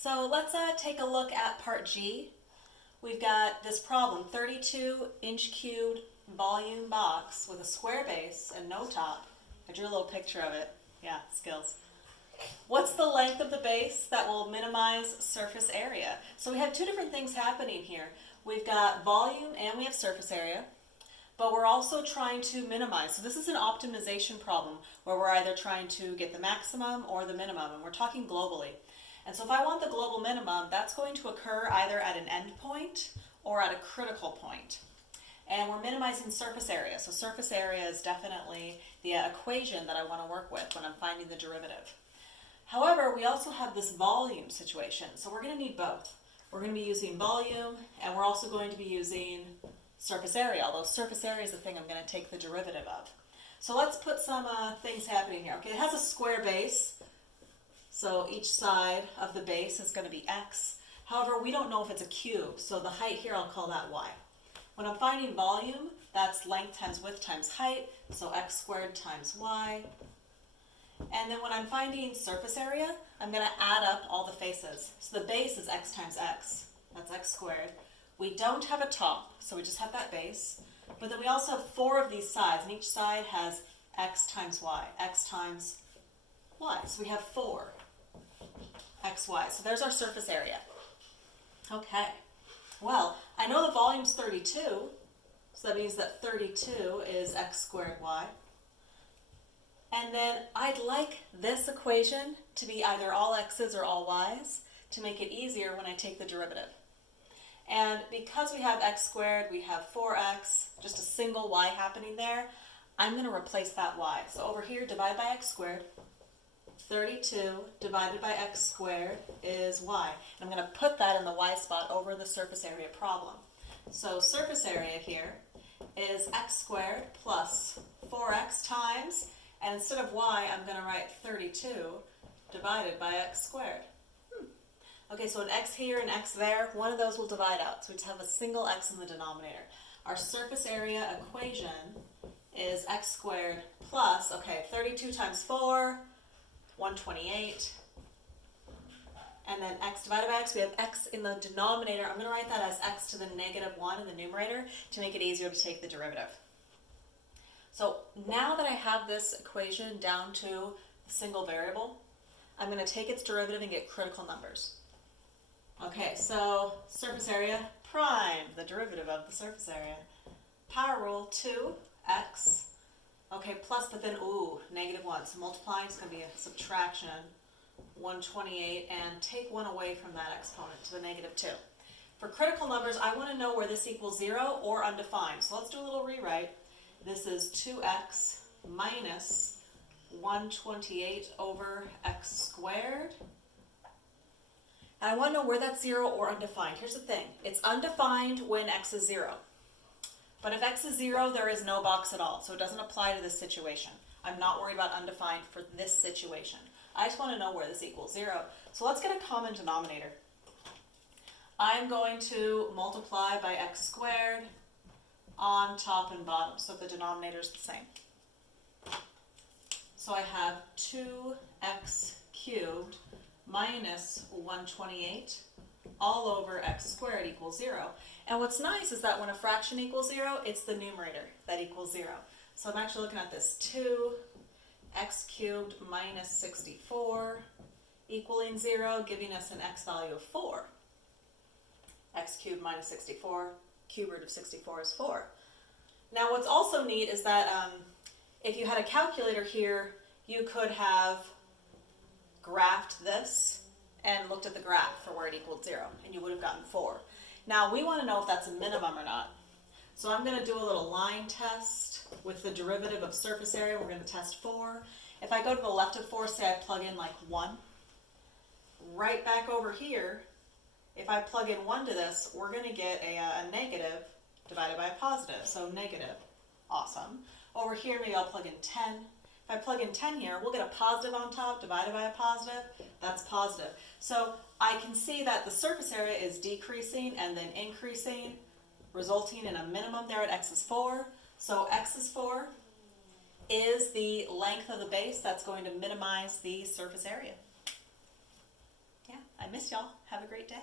So let's take a look at part G. We've got this problem, 32-inch cubed volume box with a square base and no top. I drew a little picture of it. Yeah, skills. What's the length of the base that will minimize surface area? So we have two different things happening here. We've got volume and we have surface area, but we're also trying to minimize. So this is an optimization problem where we're either trying to get the maximum or the minimum, and we're talking globally. And so if I want the global minimum, that's going to occur either at an endpoint or at a critical point. And we're minimizing surface area. So surface area is definitely the equation that I want to work with when I'm finding the derivative. However, we also have this volume situation. So we're going to need both. We're going to be using volume, and we're also going to be using surface area, although surface area is the thing I'm going to take the derivative of. So let's put some things happening here. Okay, it has a square base. So each side of the base is going to be x. However, we don't know if it's a cube, so the height here, I'll call that y. When I'm finding volume, that's length times width times height, so x squared times y. And then when I'm finding surface area, I'm going to add up all the faces. So the base is x times x, that's x squared. We don't have a top, so we just have that base. But then we also have 4 of these sides, and each side has x times y, x times y. So we have 4 xy. So there's our surface area. Okay. Well, I know the volume's 32, so that means that 32 is x squared y. And then I'd like this equation to be either all x's or all y's to make it easier when I take the derivative. And because we have x squared, we have 4x, just a single y happening there, I'm going to replace that y. So over here, divide by x squared. 32 divided by x squared is y. And I'm going to put that in the y spot over the surface area problem. So surface area here is x squared plus 4x times, and instead of y, I'm going to write 32 divided by x squared. Okay, so an x here and x there, one of those will divide out. So we just have a single x in the denominator. Our surface area equation is x squared plus, 32 times 4, 128, and then x divided by x, we have x in the denominator. I'm going to write that as x to the -1 in the numerator to make it easier to take the derivative. So now that I have this equation down to a single variable, I'm going to take its derivative and get critical numbers. Okay, so surface area prime, the derivative of the surface area. Power rule, 2x. Okay, plus, but then, -1. So multiplying is going to be a subtraction, 128, and take 1 away from that exponent to the -2. For critical numbers, I want to know where this equals 0 or undefined. So let's do a little rewrite. This is 2x minus 128 over x squared. And I want to know where that's 0 or undefined. Here's the thing. It's undefined when x is 0. But if x is 0, there is no box at all, so it doesn't apply to this situation. I'm not worried about undefined for this situation. I just want to know where this equals 0. So let's get a common denominator. I'm going to multiply by x squared on top and bottom, so the denominator is the same. So I have 2x cubed minus 128 all over x squared equals 0. And what's nice is that when a fraction equals 0, it's the numerator that equals 0. So I'm actually looking at this 2x cubed minus 64 equaling 0, giving us an x value of 4. X cubed minus 64, cube root of 64 is 4. Now what's also neat is that if you had a calculator here, you could have graphed this and looked at the graph for where it equaled 0, and you would have gotten 4. Now we want to know if that's a minimum or not. So I'm going to do a little line test with the derivative of surface area. We're going to test 4. If I go to the left of 4, say I plug in like 1. Right back over here, if I plug in 1 to this, we're going to get a negative divided by a positive. So negative. Awesome. Over here, maybe I'll plug in 10. If I plug in 10 here, we'll get a positive on top divided by a positive. That's positive. So I can see that the surface area is decreasing and then increasing, resulting in a minimum there at x is 4. So x is 4 is the length of the base that's going to minimize the surface area. Yeah, I I miss y'all. Have a great day.